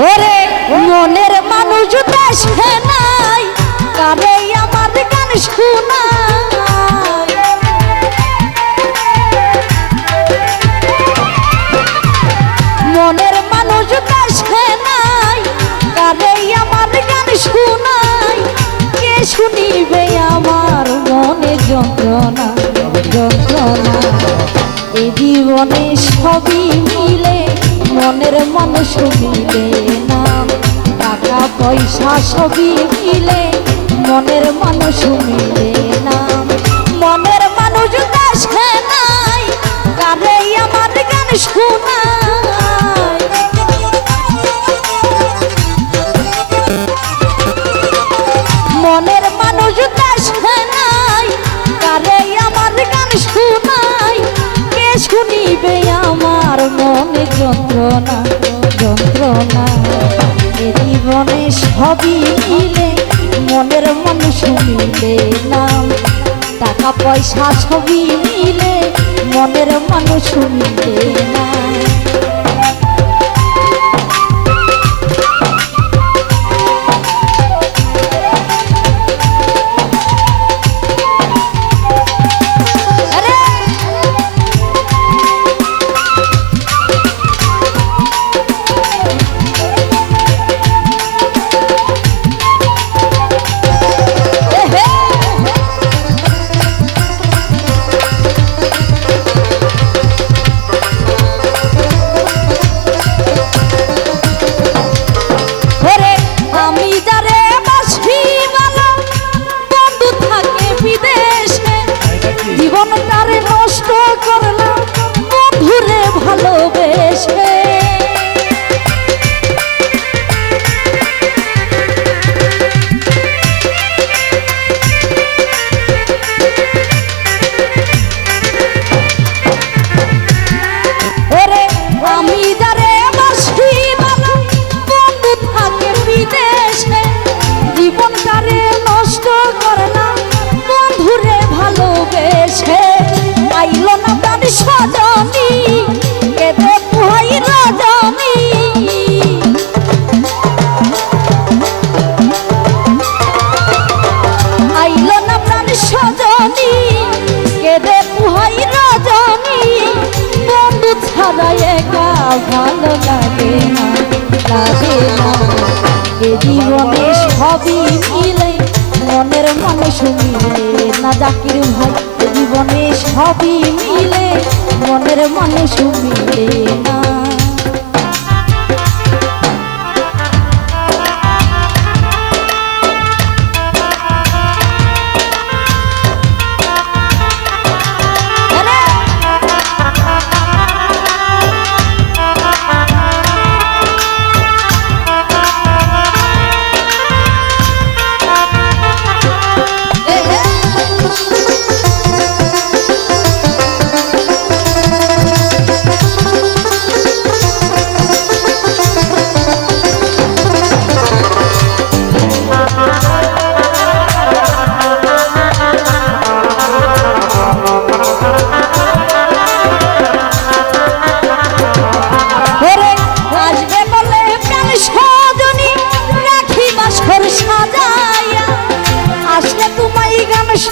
ওরে মনের মানুষ দেশে নাই কারে আমার গান শোনায় মনের মানুষ দেশে নাই কারে আমার গান শোনায় কে মনে যন্ত্রণা যন্ত্রণা? এই জীবনে সবই মিলে মনের মানুষ মিলে না। টাকা, পয়সা সবই মিলে, মনের মানুষ মিলে না। মনের মানুষ দেশে নাই কারে আমার গান শোনায়। যন্ত্রণা যন্ত্রণা। এ জীবনে সবই মিলে, মনের মানুষ মিলে না। টাকা পয়সা সবই মিলে, মনের মানুষ মিলে না। মিলে না জাকির ভাই জীবনে সবই মিলে মনের মনে মিলে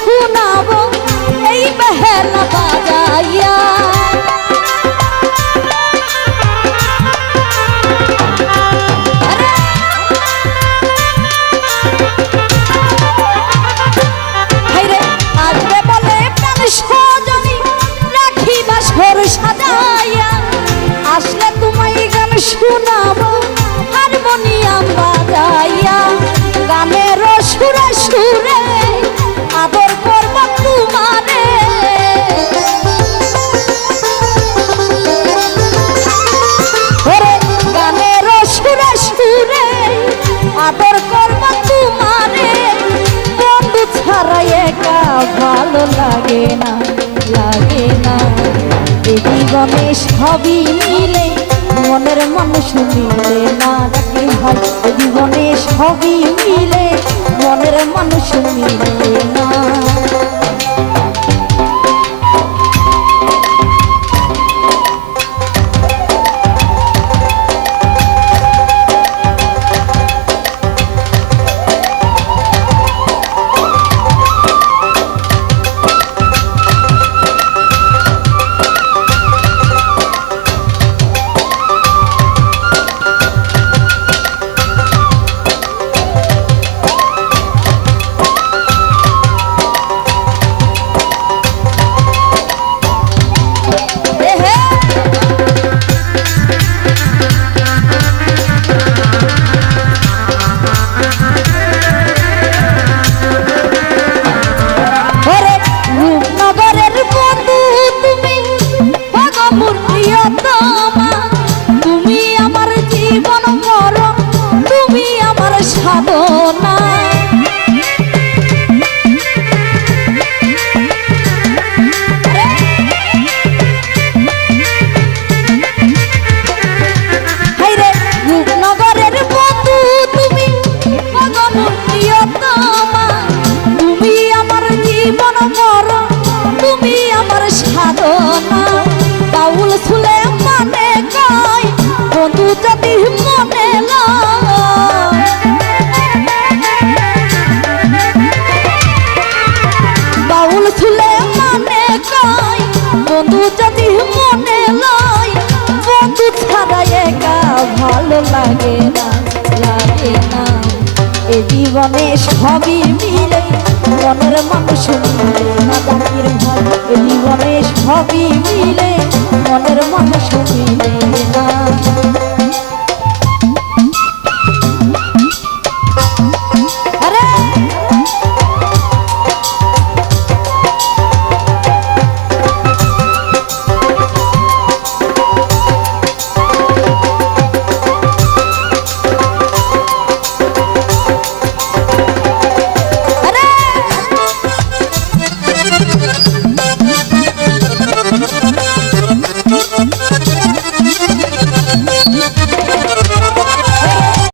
শোনাবো এই বেহেলা বাজাইয়া। সাজাইয়া। আসলে তোমায় গান শোনাবো হারমোনিয়াম বাজাইয়া। গানের সুরে সুরে না, লাগে না। দেবী গণেশ হবি মিলে, মনের মানুষ মিলে না যাকে হয় এ গণেশ হবি মিলে, মনের মানুষ মিলে। জীবনে সবই মিলে মনের মানুষ মিলে না জানির ভাই জীবনে মিলে মনের মানুষ মিলে।